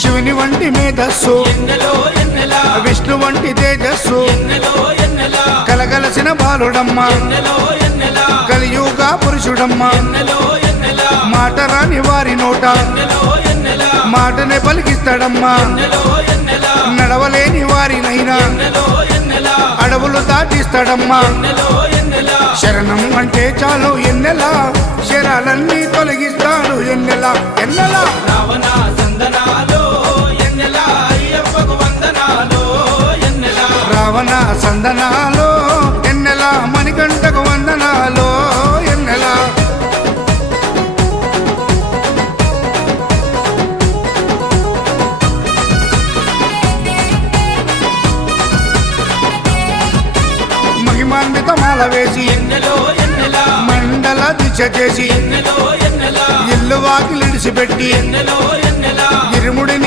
శివుని వంటి మేధస్సు విష్ణు వంటి తేజస్సు కలగలసిన బాలుడమ్మ కలియుగ పురుషుడమ్మ మాట రాని వారి నోట మాటనే పలికిస్తాడమ్మా నడవలేని వారినైనా అడవులు దాటిస్తాడమ్మా శరణం అంటే చాలు ఎన్నెలా శరాలన్నీ తొలగిస్తాడు ఎన్నెలా ఎన్నెలా రావణ సందనాలో ఎన్నెలా అయ్యప్పకు వందనాలో ఎన్నెలా రావణ సందనాలో ఎన్నెలా మణికంఠకు వందనాలో ఎన్నెలా మహిమాన్విత మాల వేసి ఎన్నెలో ఎన్నెలా మండల దిశ చేసి ఎన్నెలో ఎన్నెలా ఇల్లు వాకిలిడిసిపెట్టి ఎన్నెలో ఎన్నెలా ఇరుముడిని